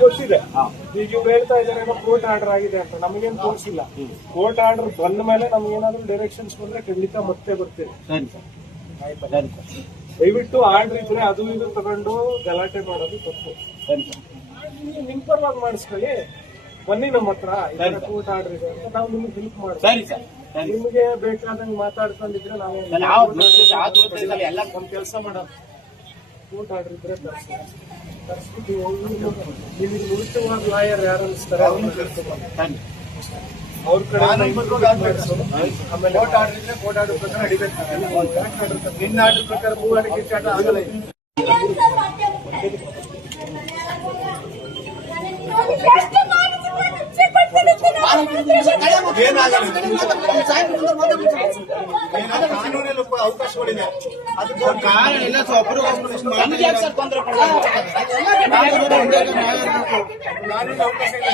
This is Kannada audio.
ಗೊತ್ತಿದೆ. ಈಗ ಇವ್ರು ಹೇಳ್ತಾ ಇದಾರೆ ಕೋರ್ಟ್ ಆರ್ಡರ್ ಆಗಿದೆ ಅಂತ, ನಮಗೇನು ತೋರಿಸಿಲ್ಲ. ಕೋರ್ಟ್ ಆರ್ಡರ್ ಬಂದ ಮೇಲೆ ನಮ್ಗೇನಾದ್ರು ಡೈರೆಕ್ಷನ್ಸ್ ಬಂದ್ರೆ ಖಂಡಿತ ಮತ್ತೆ ಬರ್ತೀವಿ. ದಯವಿಟ್ಟು ಆರ್ಡರ್ ಇದ್ರೆ ಅದು ಇದು ತಗೊಂಡು ಗಲಾಟೆ ಮಾಡೋದು ತಪ್ಪು. ನಿಮ್ ಪರವಾಗಿ ಮಾಡಿಸ್ಕೊಳ್ಳಿ, ಬನ್ನಿ ನಮ್ಮ ಹತ್ರ ಕೋರ್ಟ್ ಆರ್ಡರ್ ಇದೆ ಅಂತ ನಾವು ನಿಮ್ಗೆ ಹೆಲ್ಪ್ ಮಾಡ್ತೀವಿ. ನಿಮ್ಗೆ ಬೇಕಾದಂಗೆ ಮಾತಾಡ್ಕೊಂಡಿದ್ರೆ ನಾವು ಒಂದ್ ಕೆಲಸ ಮಾಡೋದು, ಕೋರ್ಟ್ ಆರ್ಡರ್ ಇದ್ರೆ ತರಿಸ್ಬಿಟ್ಟು ನಿಮಗೆ ಉಚಿತವಾದ ಲಾಯರ್ ಯಾರು ಅನಿಸ್ತಾರೆ ಅವ್ರ ಕಡೆ ಆಮೇಲೆ ಕೋರ್ಟ್ ಆರ್ಡರ್ ಇದ್ರೆ ಕೋರ್ಟ್ ಆರ್ಡರ್ ಪ್ರಕಾರ ನಡಿಬೇಕು. ನಿನ್ನ ಆರ್ಡರ್ ಪ್ರಕಾರ ಭೂ ಅಡಿಕೆ ಚಾಟ ಆಗಲ್ಲ. ಕಾನೂನಲ್ಲಿ ಅವಕಾಶಗಳಿದೆ, ಅದಕ್ಕೆ ಕಾರಣ ಇಲ್ಲ. ಕಾನೂನು ಅವಕಾಶ ಇದೆ.